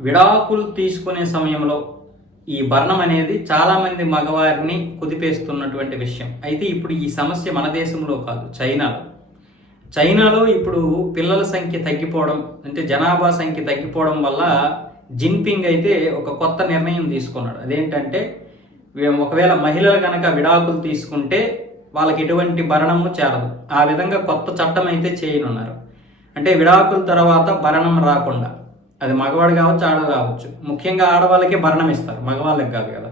విడాకులు తీసుకునే సమయంలో ఈ భరణం అనేది చాలామంది మగవారిని కుదిపేస్తున్నటువంటి విషయం. అయితే ఇప్పుడు ఈ సమస్య మన దేశంలో కాదు చైనాలో. చైనాలో ఇప్పుడు పిల్లల సంఖ్య తగ్గిపోవడం అంటే జనాభా సంఖ్య తగ్గిపోవడం వల్ల జిన్పింగ్ అయితే ఒక కొత్త నిర్ణయం తీసుకున్నాడు. అదేంటంటే ఒకవేళ మహిళలు కనుక విడాకులు తీసుకుంటే వాళ్ళకి ఎటువంటి భరణము చేరదు. ఆ విధంగా కొత్త చట్టం అయితే చేయనున్నారు. అంటే విడాకుల తర్వాత భరణం రాకుండా. అది మగవాడు కావచ్చు ఆడ కావచ్చు. ముఖ్యంగా ఆడవాళ్ళకే భరణం ఇస్తారు మగవాళ్ళకి కాదు కదా.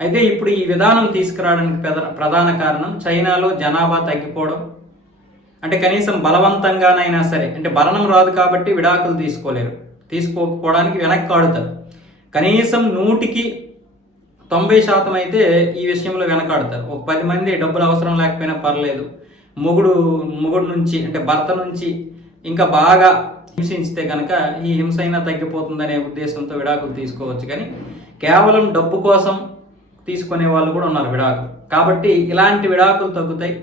అయితే ఇప్పుడు ఈ విధానం తీసుకురావడానికి ప్రధాన కారణం చైనాలో జనాభా తగ్గిపోవడం. అంటే కనీసం బలవంతంగానైనా సరే అంటే భరణం రాదు కాబట్టి విడాకులు తీసుకోలేరు. తీసుకోకపోవడానికి వెనక్కి ఆడుతారు. కనీసం నూటికి తొంభై శాతం అయితే ఈ విషయంలో వెనకాడతారు. ఒక పది మంది డబ్బులు అవసరం లేకపోయినా పర్లేదు. మొగుడు మొగుడు నుంచి అంటే భర్త నుంచి ఇంకా బాగా హింసించితే కనుక ఈ హింస అయినా తగ్గిపోతుందనే ఉద్దేశంతో విడాకులు తీసుకోవచ్చు. కానీ కేవలం డబ్బు కోసం తీసుకునే వాళ్ళు కూడా ఉన్నారు విడాకులు. కాబట్టి ఇలాంటి విడాకులు తగ్గుతాయి.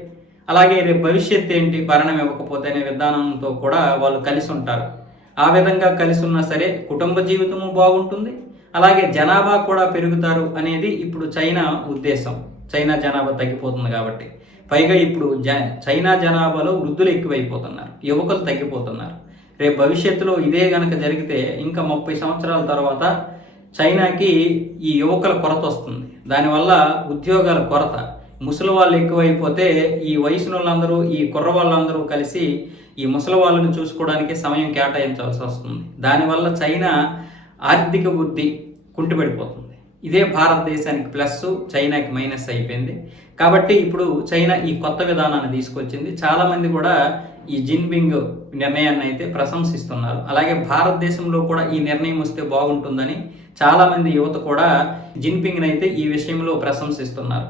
అలాగే రేపు భవిష్యత్తు ఏంటి? భరణం ఇవ్వకపోతే అనే విధానంతో కూడా వాళ్ళు కలిసి ఉంటారు. ఆ విధంగా కలిసి ఉన్నా సరే కుటుంబ జీవితము బాగుంటుంది. అలాగే జనాభా కూడా పెరుగుతారు అనేది ఇప్పుడు చైనా ఉద్దేశం. చైనా జనాభా తగ్గిపోతుంది కాబట్టి. పైగా ఇప్పుడు జ చైనా జనాభాలో వృద్ధులు ఎక్కువైపోతున్నారు. యువకులు తగ్గిపోతున్నారు. రేపు భవిష్యత్తులో ఇదే గనక జరిగితే ఇంకా ముప్పై సంవత్సరాల తర్వాత చైనాకి ఈ యువకుల కొరత వస్తుంది. దానివల్ల ఉద్యోగాల కొరత. ముసలి వాళ్ళు ఎక్కువైపోతే ఈ వయసు వాళ్ళందరూ ఈ కుర్ర వాళ్ళందరూ కలిసి ఈ ముసలి వాళ్ళని చూసుకోవడానికి సమయం కేటాయించాల్సి వస్తుంది. దానివల్ల చైనా ఆర్థిక వృద్ధి కుంటుపడిపోతుంది. ఇదే భారతదేశానికి ప్లస్ చైనాకి మైనస్ అయిపోయింది. కాబట్టి ఇప్పుడు చైనా ఈ కొత్త విధానాన్ని తీసుకొచ్చింది. చాలామంది కూడా ఈ జిన్పింగ్ నిర్ణయాన్ని అయితే ప్రశంసిస్తున్నారు. అలాగే భారతదేశంలో కూడా ఈ నిర్ణయం వస్తే బాగుంటుందని చాలామంది యువత కూడా జిన్పింగ్ని అయితే ఈ విషయంలో ప్రశంసిస్తున్నారు.